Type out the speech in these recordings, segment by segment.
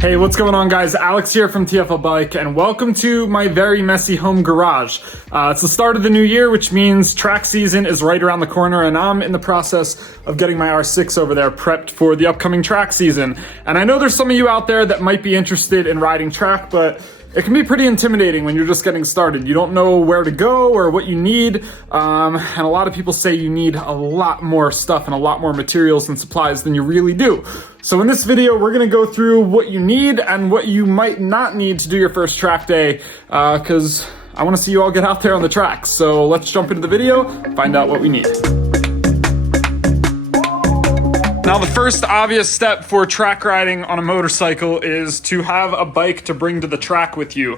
Hey, what's going on, guys? Alex here from TFL Bike, and welcome to my very messy home garage. It's the start of the new year, which means track season is right around the corner, and I'm in the process of getting my R6 over there prepped for the upcoming track season. And I know there's some of you out there that might be interested in riding track, but it can be pretty intimidating when you're just getting started. You don't know where to go or what you need, and a lot of people say you need a lot more stuff and a lot more materials and supplies than you really do. So in this video, we're gonna go through what you need and what you might not need to do your first track day, because I wanna see you all get out there on the track. So let's jump into the video, find out what we need. Now, the first obvious step for track riding on a motorcycle is to have a bike to bring to the track with you.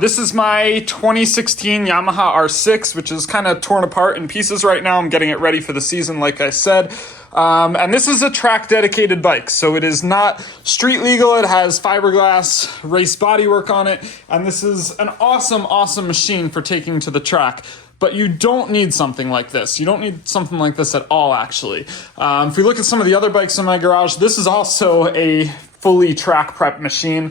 This is my 2016 Yamaha R6, which is kind of torn apart in pieces right now. I'm getting it ready for the season, like I said. And this is a track dedicated bike, so it is not street legal. It has fiberglass race bodywork on it, and this is an awesome machine for taking to the track. But you don't need something like this. You don't need something like this at all, actually. If we look at some of the other bikes in my garage, this is also a fully track prep machine.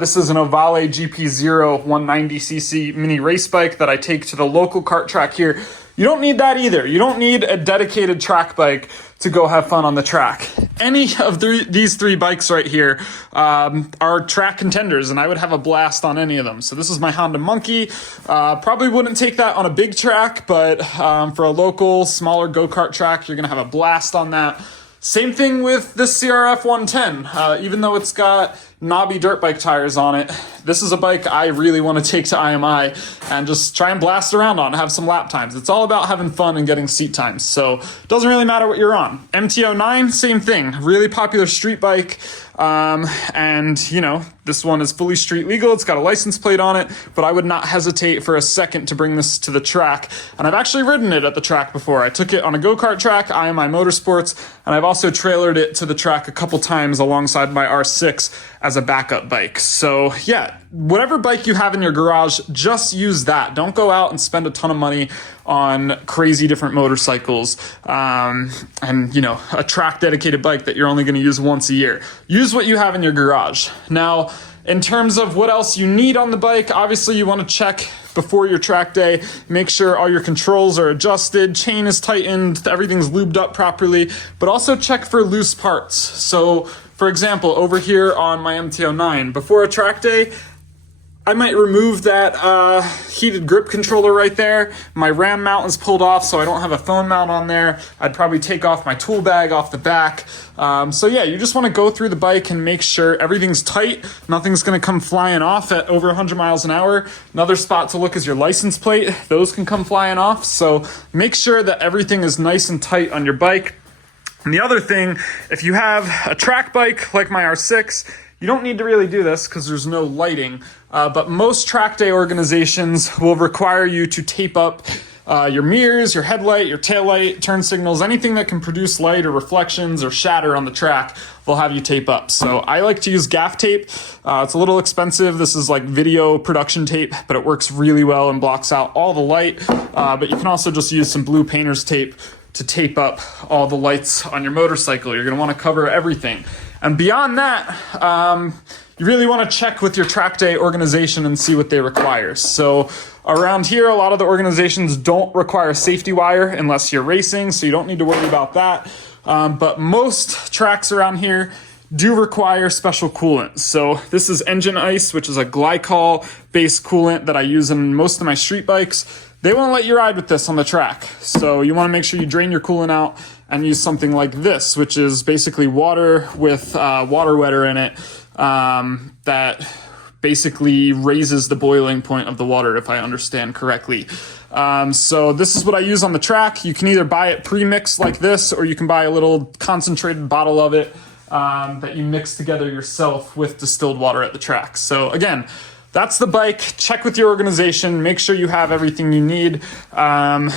This is an Ovale GP0 190cc mini race bike that I take to the local kart track here. You don't need that either. You don't need a dedicated track bike to go have fun on the track. Any of these three bikes right here are track contenders, and I would have a blast on any of them. So this is my Honda Monkey. Probably wouldn't take that on a big track, but for a local, smaller go-kart track, you're gonna have a blast on that. Same thing with this CRF 110. Even though it's got knobby dirt bike tires on it, this is a bike I really want to take to IMI and just try and blast around on, have some lap times. It's all about having fun and getting seat times, so it doesn't really matter what you're on. MT-09, same thing, really popular street bike. And you know, this one is fully street legal. It's got a license plate on it, but I would not hesitate for a second to bring this to the track. And I've actually ridden it at the track before. I took it on a go-kart track, IMI Motorsports, and I've also trailered it to the track a couple times alongside my R6 as a backup bike. So yeah, whatever bike you have in your garage, just use that. Don't go out and spend a ton of money on crazy different motorcycles and you know, a track dedicated bike that you're only going to use once a year. Use what you have in your garage. Now, in terms of what else you need on the bike, obviously you want to check before your track day, make sure all your controls are adjusted, chain is tightened, everything's lubed up properly, but also check for loose parts. So for example, over here on my MT-09, before a track day, I might remove that heated grip controller right there. My RAM mount is pulled off, so I don't have a phone mount on there. I'd probably take off my tool bag off the back. So yeah, you just want to go through the bike and make sure everything's tight. Nothing's going to come flying off at over 100 miles an hour. Another spot to look is your license plate. Those can come flying off. So make sure that everything is nice and tight on your bike. And the other thing, if you have a track bike like my R6, you don't need to really do this because there's no lighting, but most track day organizations will require you to tape up your mirrors, your headlight, your taillight, turn signals, anything that can produce light or reflections or shatter on the track, they'll have you tape up. So I like to use gaff tape. It's a little expensive. This is like video production tape, but it works really well and blocks out all the light. But you can also just use some blue painter's tape to tape up all the lights on your motorcycle. You're gonna wanna cover everything. And beyond that, you really want to check with your track day organization and see what they require. So around here, a lot of the organizations don't require safety wire unless you're racing, so you don't need to worry about that. But most tracks around here do require special coolant. So this is Engine Ice, which is a glycol-based coolant that I use in most of my street bikes. They won't let you ride with this on the track. So you want to make sure you drain your coolant out and use something like this, which is basically water with water wetter in it that basically raises the boiling point of the water, if I understand correctly. So this is what I use on the track. You can either buy it pre-mixed like this, or you can buy a little concentrated bottle of it that you mix together yourself with distilled water at the track. So again, that's the bike. Check with your organization, make sure you have everything you need, and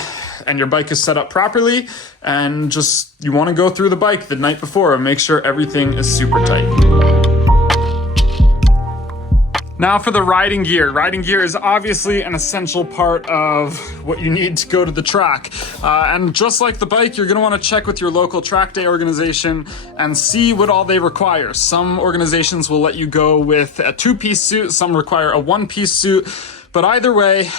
your bike is set up properly, and just you want to go through the bike the night before and make sure everything is super tight. Now for the riding gear. Riding gear is obviously an essential part of what you need to go to the track. And just like the bike, you're gonna wanna check with your local track day organization and see what all they require. Some organizations will let you go with a 2-piece suit, some require a 1-piece suit. But either way,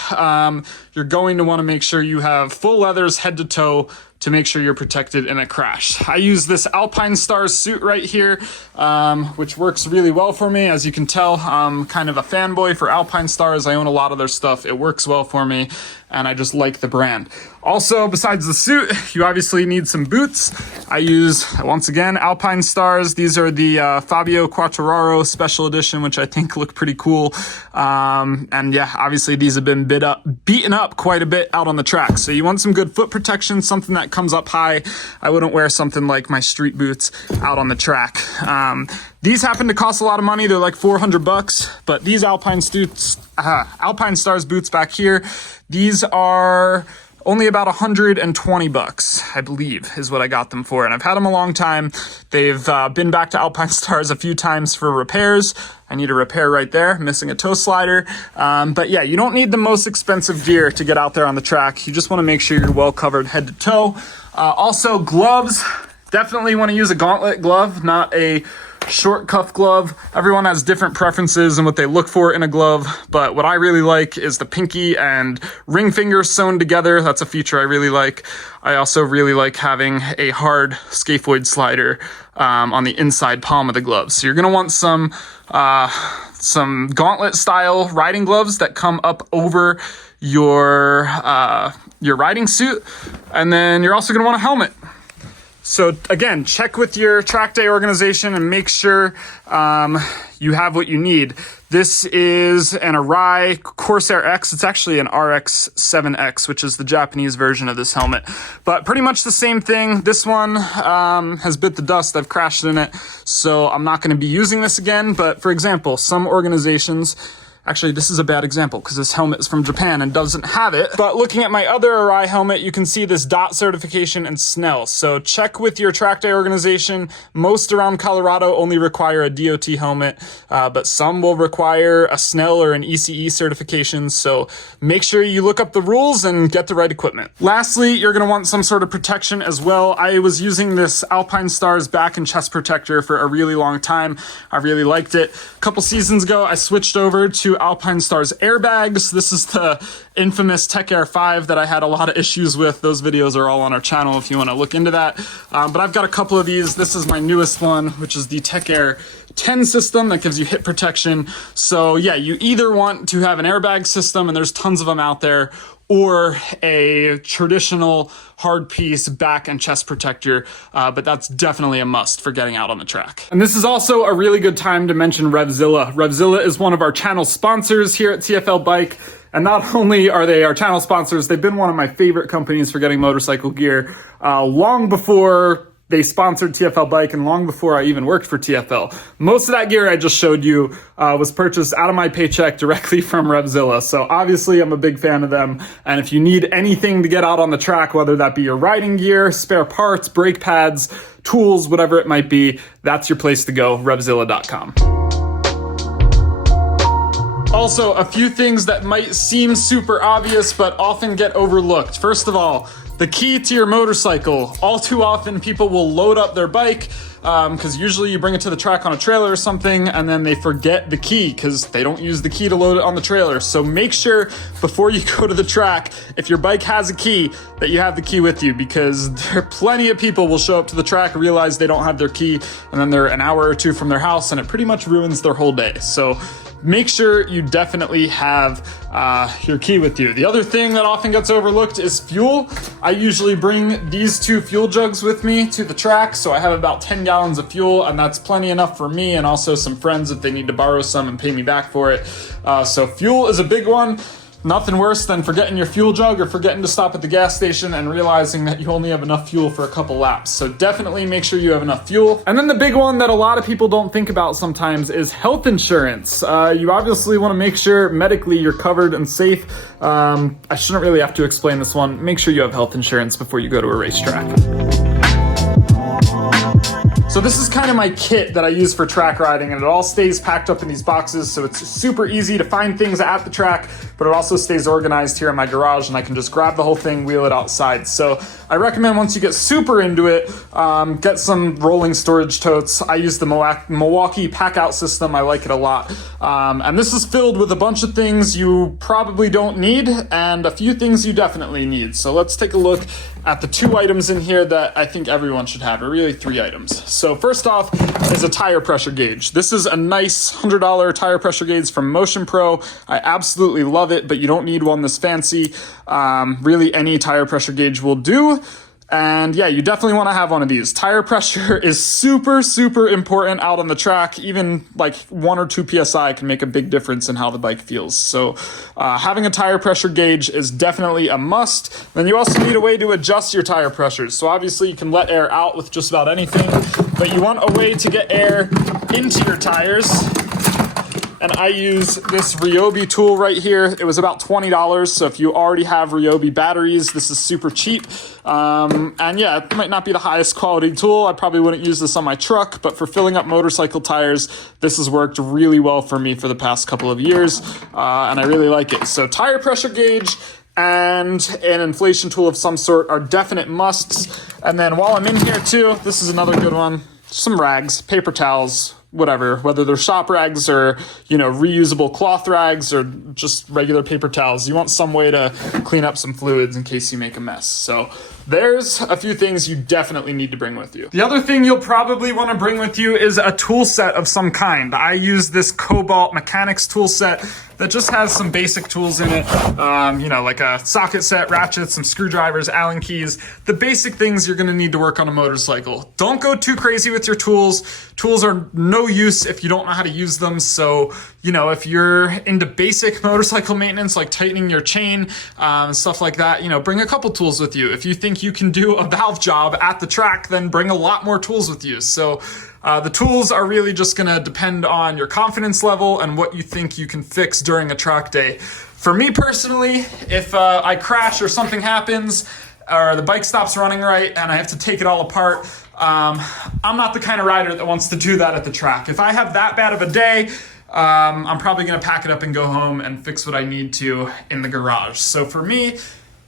you're going to wanna make sure you have full leathers head to toe to make sure you're protected in a crash. I use this Alpine Stars suit right here, which works really well for me. As you can tell, I'm kind of a fanboy for Alpine Stars. I own a lot of their stuff. It works well for me, and I just like the brand. Also, besides the suit, you obviously need some boots. I use, once again, Alpine Stars. These are the Fabio Quartararo Special Edition, which I think look pretty cool. And yeah, obviously these have been beaten up quite a bit out on the track. So you want some good foot protection, something that comes up high. I wouldn't wear something like my street boots out on the track. These happen to cost a lot of money. They're like $400, but these Alpine Stars boots back here, these are only about $120, I believe, is what I got them for. And I've had them a long time. They've been back to Alpine Stars a few times for repairs. I need a repair right there, missing a toe slider. But yeah, you don't need the most expensive gear to get out there on the track. You just wanna make sure you're well covered head to toe. Also, gloves. Definitely wanna use a gauntlet glove, not a short cuff glove. Everyone has different preferences and what they look for in a glove, but what I really like is the pinky and ring finger sewn together. That's a feature I really like. I also really like having a hard scaphoid slider on the inside palm of the glove. So you're gonna want some gauntlet style riding gloves that come up over your riding suit, and then you're also gonna want a helmet. So again, check with your track day organization and make sure you have what you need. This is an Arai Corsair X. It's actually an RX-7X, which is the Japanese version of this helmet. But pretty much the same thing. This one has bit the dust. I've crashed in it, so I'm not going to be using this again. But for example, some organizations... Actually, this is a bad example because this helmet is from Japan and doesn't have it. But looking at my other Arai helmet, you can see this DOT certification and Snell. So check with your track day organization. Most around Colorado only require a DOT helmet, but some will require a Snell or an ECE certification. So make sure you look up the rules and get the right equipment. Lastly, you're gonna want some sort of protection as well. I was using this Alpine Stars back and chest protector for a really long time. I really liked it. A couple seasons ago, I switched over to Alpine Stars airbags. This is the infamous Tech Air 5 that I had a lot of issues with. Those videos are all on our channel if you want to look into that. But I've got a couple of these. This is my newest one, which is the Tech Air 10 system that gives you hip protection. So yeah, you either want to have an airbag system, and there's tons of them out there, or a traditional hard piece back and chest protector, but that's definitely a must for getting out on the track. And this is also a really good time to mention Revzilla. Revzilla is one of our channel sponsors here at TFL Bike, and not only are they our channel sponsors, they've been one of my favorite companies for getting motorcycle gear long before they sponsored TFL Bike and long before I even worked for TFL. Most of that gear I just showed you was purchased out of my paycheck directly from Revzilla. So obviously I'm a big fan of them. And if you need anything to get out on the track, whether that be your riding gear, spare parts, brake pads, tools, whatever it might be, that's your place to go, Revzilla.com. Also, a few things that might seem super obvious, but often get overlooked. First of all, the key to your motorcycle. All too often people will load up their bike because usually you bring it to the track on a trailer or something and then they forget the key because they don't use the key to load it on the trailer. So make sure before you go to the track, if your bike has a key, that you have the key with you, because there are plenty of people will show up to the track, realize they don't have their key, and then they're an hour or two from their house and it pretty much ruins their whole day. So make sure you definitely have your key with you. The other thing that often gets overlooked is fuel. I usually bring these 2 fuel jugs with me to the track, so I have about 10 gallons of fuel, and that's plenty enough for me and also some friends if they need to borrow some and pay me back for it. So fuel is a big one. Nothing worse than forgetting your fuel jug or forgetting to stop at the gas station and realizing that you only have enough fuel for a couple laps. So definitely make sure you have enough fuel. And then the big one that a lot of people don't think about sometimes is health insurance. You obviously want to make sure medically you're covered and safe. I shouldn't really have to explain this one. Make sure you have health insurance before you go to a racetrack. So this is kind of my kit that I use for track riding, and it all stays packed up in these boxes, so it's super easy to find things at the track, but it also stays organized here in my garage, and I can just grab the whole thing, wheel it outside. So I recommend once you get super into it, get some rolling storage totes. I use the Milwaukee pack-out system. I like it a lot. And this is filled with a bunch of things you probably don't need and a few things you definitely need. So let's take a look at the 2 items in here that I think everyone should have, or really 3 items. So first off is a tire pressure gauge. This is a nice $100 tire pressure gauge from Motion Pro. I absolutely love it, but you don't need one this fancy. Really any tire pressure gauge will do. And yeah, you definitely want to have one of these. Tire pressure is super, super important out on the track. Even like 1 or 2 PSI can make a big difference in how the bike feels. So having a tire pressure gauge is definitely a must. Then you also need a way to adjust your tire pressures. So obviously you can let air out with just about anything, but you want a way to get air into your tires. And I use this Ryobi tool right here. It was about $20, so if you already have Ryobi batteries, this is super cheap. And yeah, it might not be the highest quality tool. I probably wouldn't use this on my truck, but for filling up motorcycle tires, this has worked really well for me for the past couple of years, and I really like it. So tire pressure gauge and an inflation tool of some sort are definite musts. And then while I'm in here too, this is another good one. Some rags, paper towels, whatever, whether they're shop rags or, reusable cloth rags or just regular paper towels. You want some way to clean up some fluids in case you make a mess. So there's a few things you definitely need to bring with you. The other thing you'll probably want to bring with you is a tool set of some kind. I use this Cobalt Mechanics tool set that just has some basic tools in it, like a socket set, ratchets, some screwdrivers, Allen keys, the basic things you're gonna need to work on a motorcycle. Don't go too crazy with your tools. Tools are no use if you don't know how to use them. So, if you're into basic motorcycle maintenance, like tightening your chain, stuff like that, bring a couple tools with you. If you think you can do a valve job at the track, then bring a lot more tools with you. So the tools are really just going to depend on your confidence level and what you think you can fix during a track day. For me personally, if I crash or something happens or the bike stops running right and I have to take it all apart, I'm not the kind of rider that wants to do that at the track. If I have that bad of a day, I'm probably going to pack it up and go home and fix what I need to in the garage. So for me,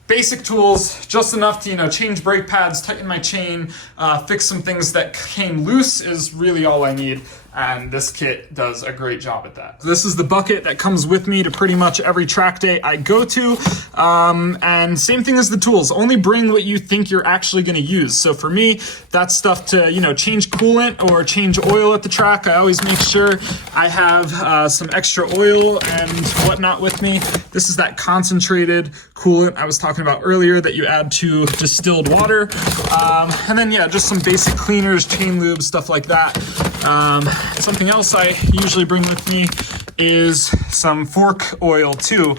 basic tools, just enough to, change brake pads, tighten my chain, fix some things that came loose is really all I need. And this kit does a great job at that. This is the bucket that comes with me to pretty much every track day I go to. And same thing as the tools, only bring what you think you're actually gonna use. So for me, that's stuff to, change coolant or change oil at the track. I always make sure I have some extra oil and whatnot with me. This is that concentrated coolant I was talking about earlier that you add to distilled water. And then, just some basic cleaners, chain lube, stuff like that. Something else I usually bring with me is some fork oil too.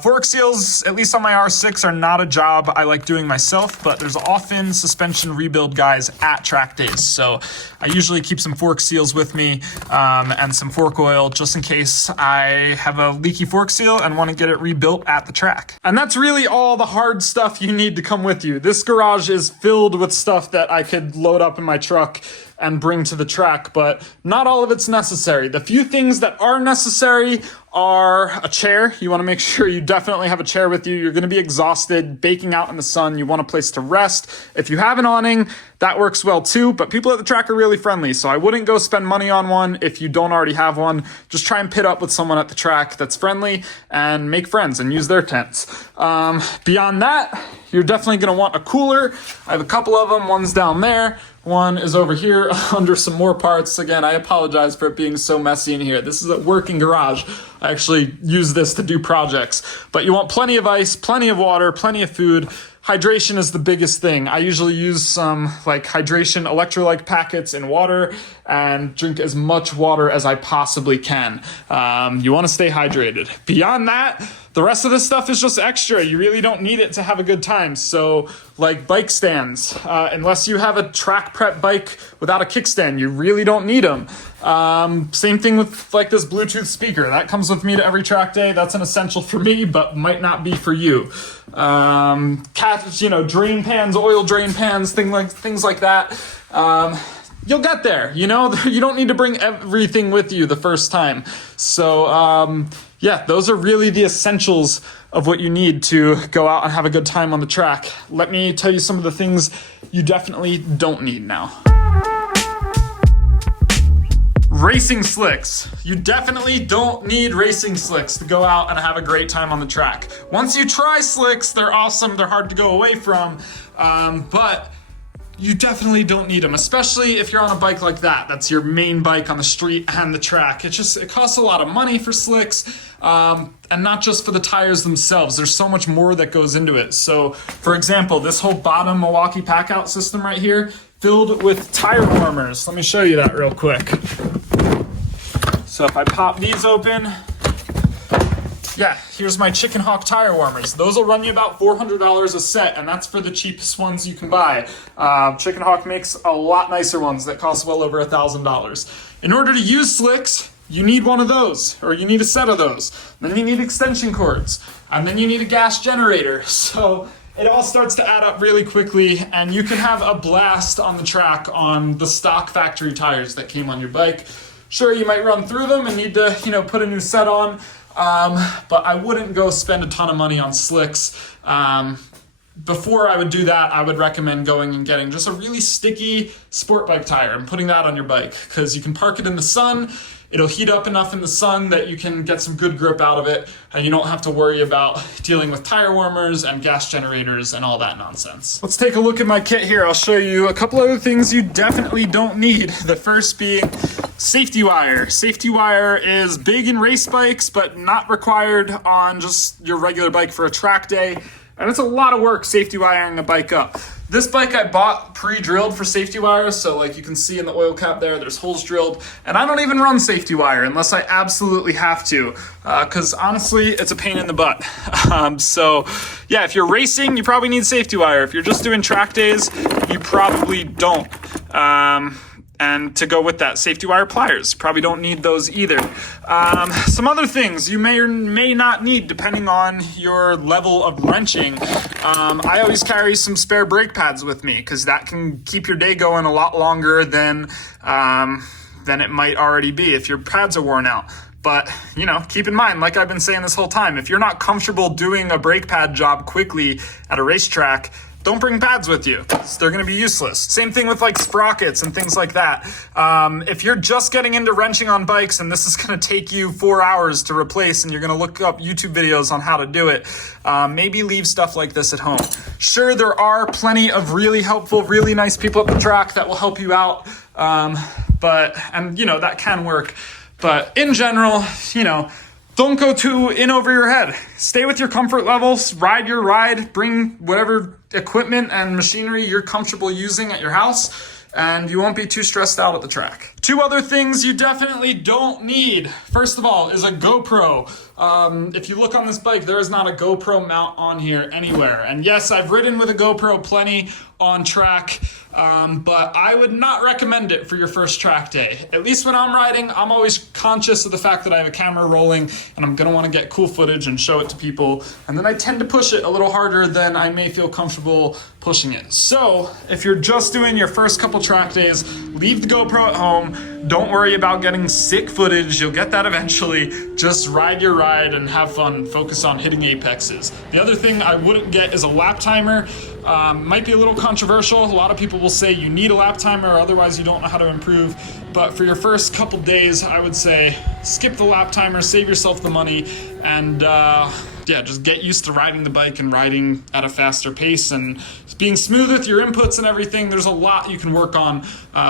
Fork seals, at least on my R6, are not a job I like doing myself, but there's often suspension rebuild guys at track days. So I usually keep some fork seals with me and some fork oil just in case I have a leaky fork seal and want to get it rebuilt at the track. And that's really all the hard stuff you need to come with you. This garage is filled with stuff that I could load up in my truck and bring to the track, but not all of it's necessary. The few things that are necessary are a chair. You want to make sure you definitely have a chair with you. You're going to be exhausted, baking out in the sun. You want a place to rest. If you have an awning, that works well too, but people at the track are really friendly, so I wouldn't go spend money on one if you don't already have one. Just try and pit up with someone at the track that's friendly and make friends and use their tents. Beyond that, you're definitely going to want a cooler. I have a couple of them. One's down there. One is over here under some more parts. Again, I apologize for it being so messy in here. This is a working garage. I actually use this to do projects. But you want plenty of ice, plenty of water, plenty of food. Hydration is the biggest thing. I usually use some hydration electrolyte packets in water and drink as much water as I possibly can. You want to stay hydrated. Beyond that, the rest of this stuff is just extra. You really don't need it to have a good time. So bike stands, unless you have a track prep bike without a kickstand, you really don't need them. Same thing with this Bluetooth speaker. That comes with me to every track day. That's an essential for me, but might not be for you. Drain pans, oil drain pans, things like that. you'll get there. You know, you don't need to bring everything with you the first time. So, yeah, those are really the essentials of what you need to go out and have a good time on the track. Let me tell you some of the things you definitely don't need now. Racing slicks. You definitely don't need racing slicks to go out and have a great time on the track. Once you try slicks, they're awesome. They're hard to go away from, but you definitely don't need them, especially if you're on a bike like that. That's your main bike on the street and the track. It costs a lot of money for slicks, and not just for the tires themselves. There's so much more that goes into it. So, for example, this whole bottom Milwaukee pack-out system right here, filled with tire warmers. Let me show you that real quick. So if I pop these open, yeah, here's my Chicken Hawk tire warmers. Those will run you about $400 a set, and that's for the cheapest ones you can buy. Chicken Hawk makes a lot nicer ones that cost well over $1,000. In order to use slicks, you need one of those, or you need a set of those. Then you need extension cords, and then you need a gas generator. So it all starts to add up really quickly, and you can have a blast on the track on the stock factory tires that came on your bike. Sure, you might run through them and need to, put a new set on, but I wouldn't go spend a ton of money on slicks. Before I would do that, I would recommend going and getting just a really sticky sport bike tire and putting that on your bike, because you can park it in the sun. It'll heat up enough in the sun that you can get some good grip out of it, and you don't have to worry about dealing with tire warmers and gas generators and all that nonsense. Let's take a look at my kit here. I'll show you a couple other things you definitely don't need. The first being safety wire. Safety wire is big in race bikes, but not required on just your regular bike for a track day. And it's a lot of work safety wiring a bike up. This bike I bought pre-drilled for safety wire, so like you can see in the oil cap there's holes drilled, and I don't even run safety wire unless I absolutely have to, because honestly, it's a pain in the butt. So yeah, if you're racing, you probably need safety wire. If you're just doing track days, you probably don't. And to go with that, safety wire pliers. Probably don't need those either. Some other things you may or may not need depending on your level of wrenching. I always carry some spare brake pads with me because that can keep your day going a lot longer than it might already be if your pads are worn out. But, keep in mind, like I've been saying this whole time, if you're not comfortable doing a brake pad job quickly at a racetrack, don't bring pads with you. They're going to be useless. Same thing with like sprockets and things like that. If you're just getting into wrenching on bikes and this is going to take you 4 hours to replace and you're going to look up YouTube videos on how to do it, maybe leave stuff like this at home. Sure, there are plenty of really helpful, really nice people at the track that will help you out. That can work. But in general, don't go too in over your head. Stay with your comfort levels, ride your ride, bring whatever equipment and machinery you're comfortable using at your house, and you won't be too stressed out at the track. 2 other things you definitely don't need. First of all is a GoPro. If you look on this bike, there is not a GoPro mount on here anywhere. And yes, I've ridden with a GoPro plenty on track, but I would not recommend it for your first track day. At least when I'm riding, I'm always conscious of the fact that I have a camera rolling and I'm gonna wanna get cool footage and show it to people. And then I tend to push it a little harder than I may feel comfortable pushing it. So if you're just doing your first couple track days, leave the GoPro at home. Don't worry about getting sick footage. You'll get that eventually. Just ride your ride and have fun. Focus on hitting apexes. The other thing I wouldn't get is a lap timer. Might be a little controversial. A lot of people will say you need a lap timer or otherwise you don't know how to improve. But for your first couple days, I would say skip the lap timer, save yourself the money, and just get used to riding the bike and riding at a faster pace and being smooth with your inputs and everything. There's a lot you can work on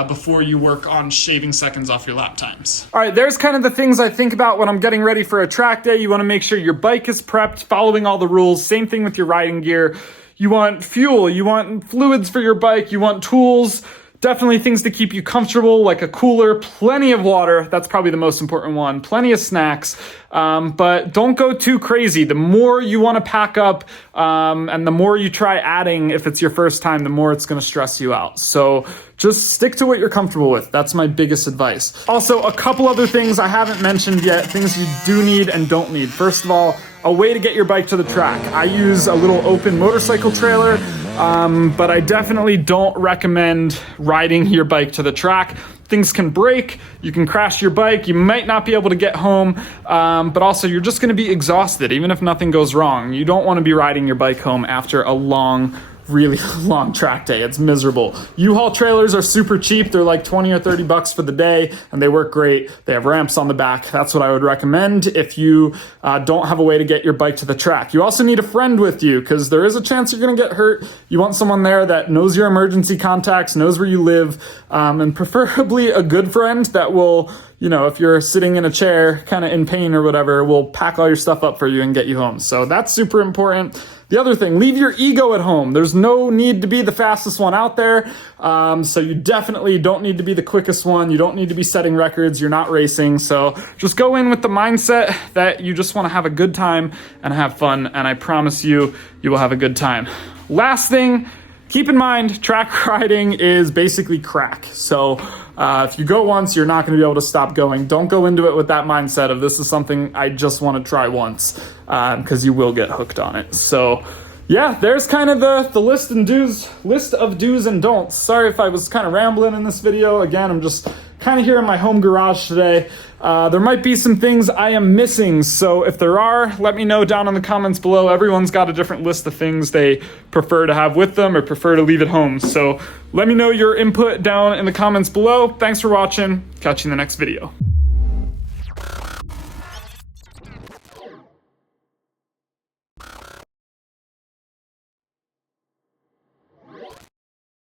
before you work on shaving seconds off your lap times. All right, there's kind of the things I think about when I'm getting ready for a track day. You want to make sure your bike is prepped, following all the rules. Same thing with your riding gear. You want fuel, you want fluids for your bike, you want tools, definitely things to keep you comfortable, like a cooler, plenty of water. That's probably the most important one. Plenty of snacks, but don't go too crazy. The more you want to pack up and the more you try adding, if it's your first time, the more it's going to stress you out. So just stick to what you're comfortable with. That's my biggest advice. Also, a couple other things I haven't mentioned yet, things you do need and don't need. First of all, a way to get your bike to the track. I use a little open motorcycle trailer. but I definitely don't recommend riding your bike to the track. Things can break, you can crash your bike, you might not be able to get home, but also you're just gonna be exhausted even if nothing goes wrong. You don't wanna be riding your bike home after a really long track day. It's miserable. U-Haul trailers are super cheap. They're like 20 or 30 bucks for the day, and they work great. They have ramps on the back. That's what I would recommend if you don't have a way to get your bike to the track. You also need a friend with you because there is a chance you're gonna get hurt. You want someone there that knows your emergency contacts, knows where you live, and preferably a good friend that will, you know, if you're sitting in a chair kind of in pain or whatever, will pack all your stuff up for you and get you home. So that's super important. The other thing, leave your ego at home. There's no need to be the fastest one out there. So you definitely don't need to be the quickest one. You don't need to be setting records. You're not racing. So just go in with the mindset that you just want to have a good time and have fun. And I promise you, you will have a good time. Last thing, keep in mind, track riding is basically crack. So if you go once, you're not going to be able to stop going. Don't go into it with that mindset of this is something I just want to try once, because you will get hooked on it. So yeah, there's kind of the list of do's and don'ts. Sorry if I was kind of rambling in this video. Again, I'm just kind of here in my home garage today. There might be some things I am missing, so if there are, let me know down in the comments below. Everyone's got a different list of things they prefer to have with them or prefer to leave at home. So let me know your input down in the comments below. Thanks for watching. Catch you in the next video.